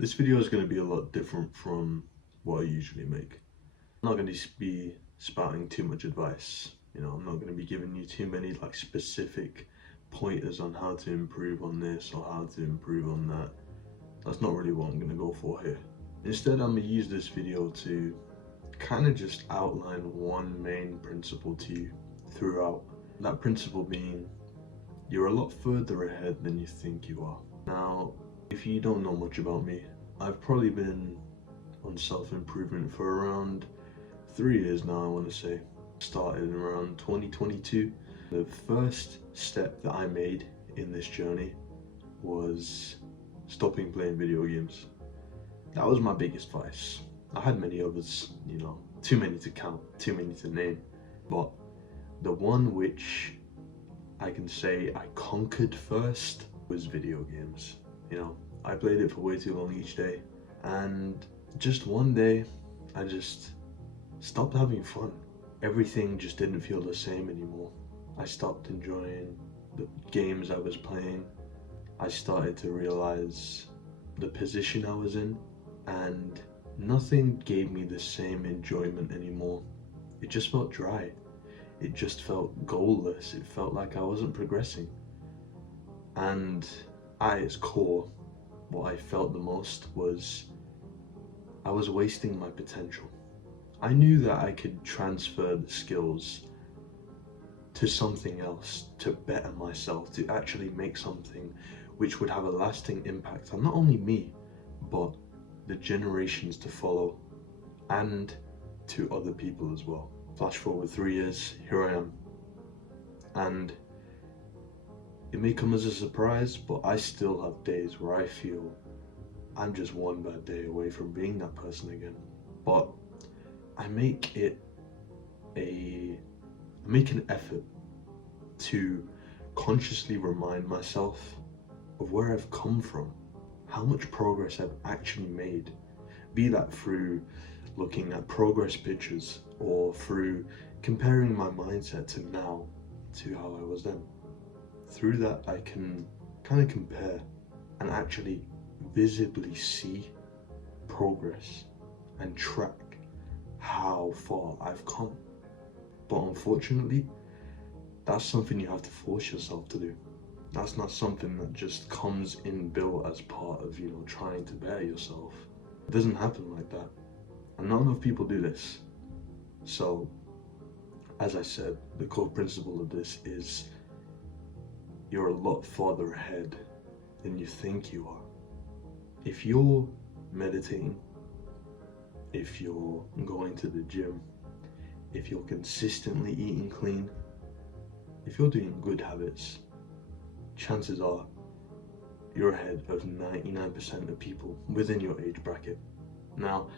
This video is going to be a lot different from what I usually make. I'm not going to be spouting too much advice. I'm not going to be giving you too many specific pointers on how to improve on this or how to improve on that. That's not really what I'm going to go for here. Instead, I'm going to use this video to kind of just outline one main principle to you throughout. That principle being, you're a lot further ahead than you think you are. Now, if you don't know much about me, I've probably been on self-improvement for around 3 years now, I want to say. Started in around 2022. The first step that I made in this journey was stopping playing video games. That was my biggest vice. I had many others, too many to count, too many to name. But the one which I can say I conquered first was video games. I played it for way too long each day, and just one day I just stopped having fun. Everything just didn't feel the same anymore. I stopped enjoying the games I was playing. I started to realize the position I was in, and nothing gave me the same enjoyment anymore. It just felt dry. It just felt goalless. It felt like I wasn't progressing. And at its core, what I felt the most was I was wasting my potential. I knew that I could transfer the skills to something else, to better myself, to actually make something which would have a lasting impact on not only me, but the generations to follow and to other people as well. Flash forward 3 years, here I am. And it may come as a surprise, but I still have days where I feel I'm just one bad day away from being that person again. But I make an effort to consciously remind myself of where I've come from, how much progress I've actually made, be that through looking at progress pictures or through comparing my mindset to now to how I was then. Through that, I can kind of compare and actually visibly see progress and track how far I've come. But unfortunately, that's something you have to force yourself to do. That's not something that just comes inbuilt as part of, trying to better yourself. It doesn't happen like that. And not enough people do this. So, as I said, the core principle of this is you're a lot farther ahead than you think you are. If you're meditating, if you're going to the gym, if you're consistently eating clean, if you're doing good habits, chances are you're ahead of 99% of people within your age bracket. Now,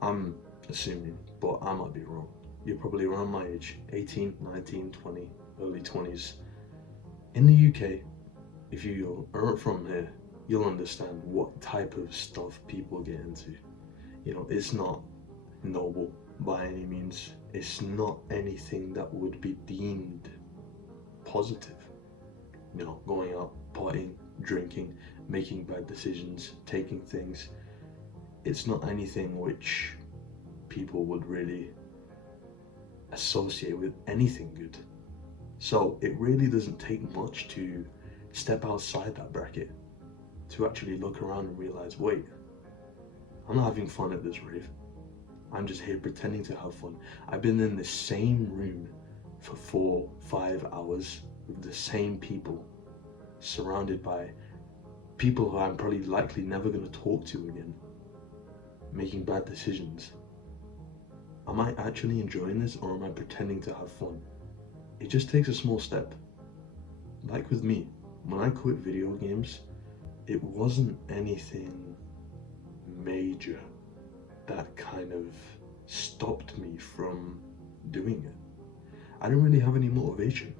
I'm assuming, but I might be wrong. You're probably around my age, 18, 19, 20, early 20s. In the UK, if you aren't from here, you'll understand what type of stuff people get into. It's not noble by any means. It's not anything that would be deemed positive. Going out, partying, drinking, making bad decisions, taking things. It's not anything which people would really associate with anything good. So it really doesn't take much to step outside that bracket, to actually look around and realize, wait, I'm not having fun at this rave. I'm just here pretending to have fun. I've been in the same room for 4-5 hours with the same people, surrounded by people who I'm probably likely never going to talk to again, making bad decisions. Am I actually enjoying this, or am I pretending to have fun? It just takes a small step. Like with me, when I quit video games, it wasn't anything major that kind of stopped me from doing it. I didn't really have any motivation.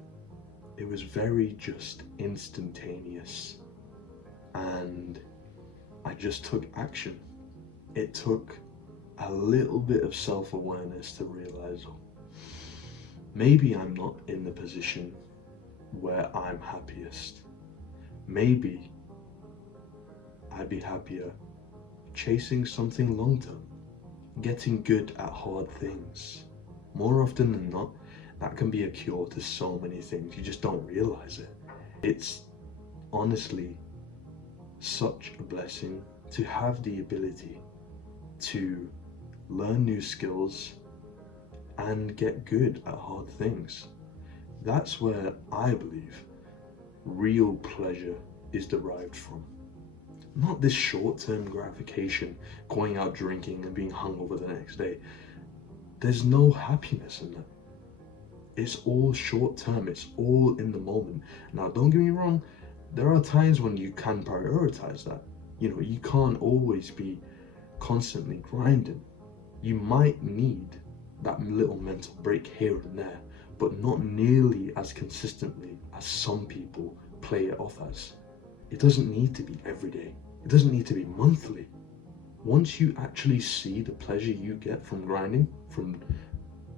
It was very just instantaneous, and I just took action. It took a little bit of self-awareness to realize, maybe I'm not in the position where I'm happiest. Maybe I'd be happier chasing something long term, getting good at hard things. More often than not, that can be a cure to so many things. You just don't realize it. It's honestly such a blessing to have the ability to learn new skills and get good at hard things. That's where I believe real pleasure is derived from. Not this short term gratification, going out drinking and being hungover the next day. There's no happiness in that. It's all short term, it's all in the moment. Now, don't get me wrong, there are times when you can prioritize that. You can't always be constantly grinding. You might need that little mental break here and there, but not nearly as consistently as some people play it off as. It doesn't need to be every day. It doesn't need to be monthly. Once you actually see the pleasure you get from grinding, from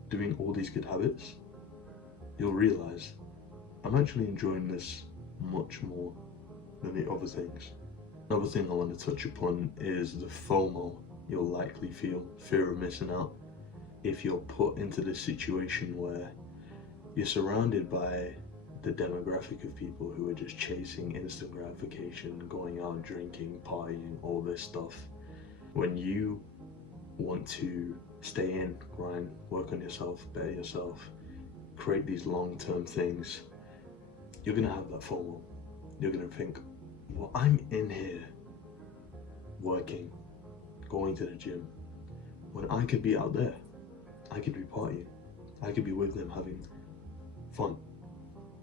doing all these good habits, you'll realize I'm actually enjoying this much more than the other things. Another thing I want to touch upon is the FOMO you'll likely feel, fear of missing out, if you're put into this situation where you're surrounded by the demographic of people who are just chasing instant gratification, going out drinking, partying, all this stuff. When you want to stay in, grind, work on yourself, better yourself, create these long-term things, you're gonna have that FOMO. You're gonna think, well, I'm in here working, going to the gym, when I could be out there. I could be partying. I could be with them having fun.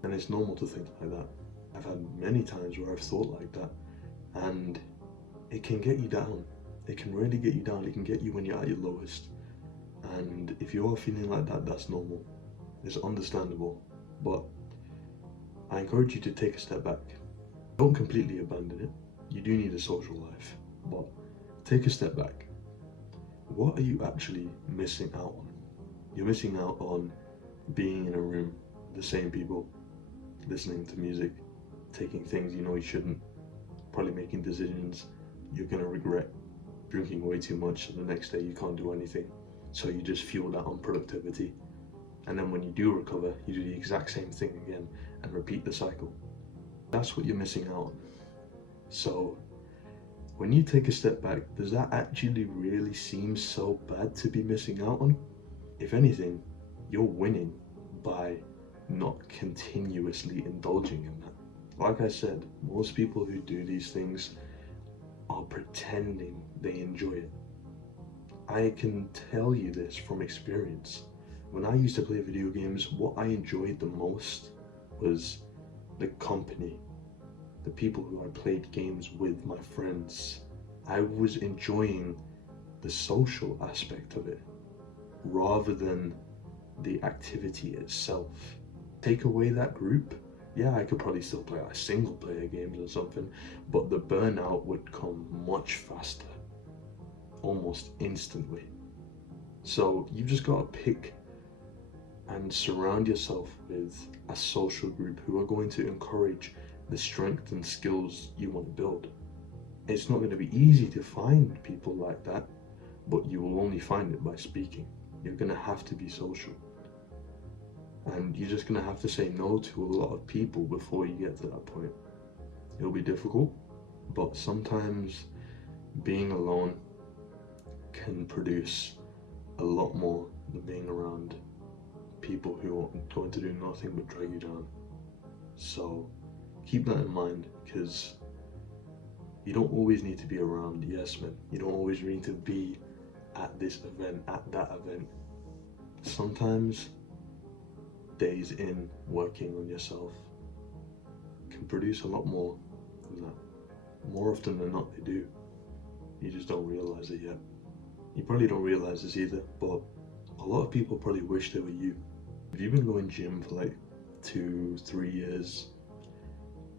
And it's normal to think like that. I've had many times where I've thought like that, and it can get you down. It can really get you down. It can get you when you're at your lowest. And if you're feeling like that, that's normal. It's understandable. But I encourage you to take a step back. Don't completely abandon it. You do need a social life, but take a step back. What are you actually missing out on? You're missing out on being in a room with the same people, listening to music, taking things you know you shouldn't, probably making decisions you're gonna regret, drinking way too much so the next day you can't do anything. So you just fuel that unproductivity. And then when you do recover, you do the exact same thing again and repeat the cycle. That's what you're missing out on. So when you take a step back, does that actually really seem so bad to be missing out on? If anything, you're winning by not continuously indulging in that. Like I said, most people who do these things are pretending they enjoy it. I can tell you this from experience. When I used to play video games, what I enjoyed the most was the company, the people who I played games with, my friends. I was enjoying the social aspect of it rather than the activity itself. Take away that group, yeah, I could probably still play like single player games or something, but the burnout would come much faster, almost instantly. So you've just got to pick and surround yourself with a social group who are going to encourage the strength and skills you want to build. It's not going to be easy to find people like that, but you will only find it by speaking. You're going to have to be social. And you're just going to have to say no to a lot of people before you get to that point. It'll be difficult, but sometimes being alone can produce a lot more than being around people who are going to do nothing but drag you down. So keep that in mind, because you don't always need to be around yes men. You don't always need to be at this event, at that event. Sometimes days in working on yourself can produce a lot more than that. More often than not, they do. You just don't realize it yet. You probably don't realize this either, but a lot of people probably wish they were you. If you've been going gym for like 2-3 years,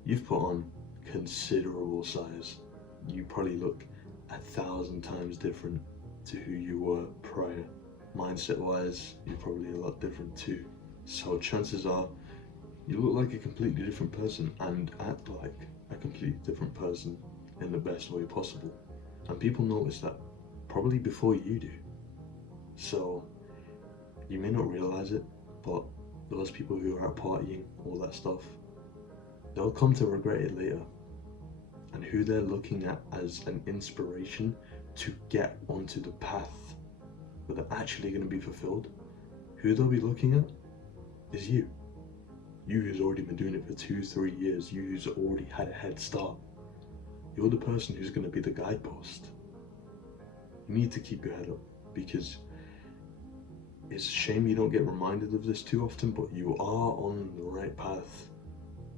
you've put on considerable size. You probably look 1,000 times different to who you were prior. Mindset wise, you're probably a lot different too. So chances are you look like a completely different person and act like a completely different person in the best way possible. And people notice that probably before you do. So you may not realize it, but those people who are out partying, all that stuff, they'll come to regret it later. And who they're looking at as an inspiration to get onto the path where they're actually going to be fulfilled, who they'll be looking at is you. You who's already been doing it for 2-3 years, you who's already had a head start. You're the person who's going to be the guidepost. You need to keep your head up, because it's a shame you don't get reminded of this too often, but you are on the right path.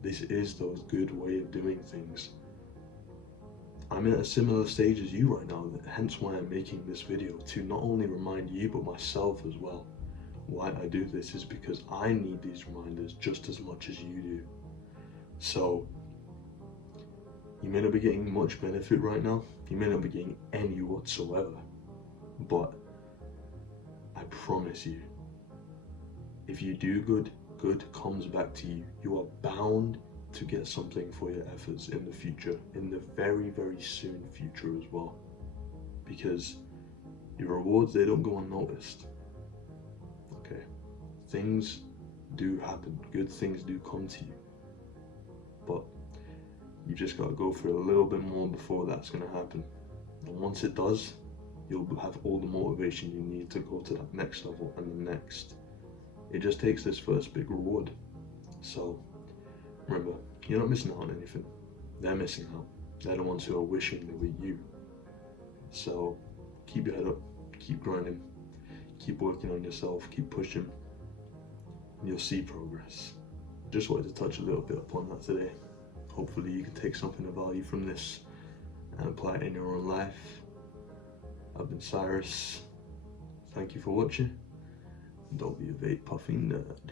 This is the good way of doing things. I'm at a similar stage as you right now, hence why I'm making this video, to not only remind you but myself as well. Why I do this is because I need these reminders just as much as you do. So you may not be getting much benefit right now, you may not be getting any whatsoever, but I promise you, if you do good, good comes back to you. You are bound to get something for your efforts in the future, in the very, very soon future as well. Because your rewards, they don't go unnoticed. Okay, things do happen, good things do come to you, but you just got to go through a little bit more before that's going to happen. And once it does, you'll have all the motivation you need to go to that next level and the next. It just takes this first big reward. So remember, you're not missing out on anything. They're missing out. They're the ones who are wishing they were you. So keep your head up, keep grinding, keep working on yourself, keep pushing, and you'll see progress. Just wanted to touch a little bit upon that today. Hopefully you can take something of value from this and apply it in your own life. I've been Cyrus. Thank you for watching. Don't be a vape puffing nerd.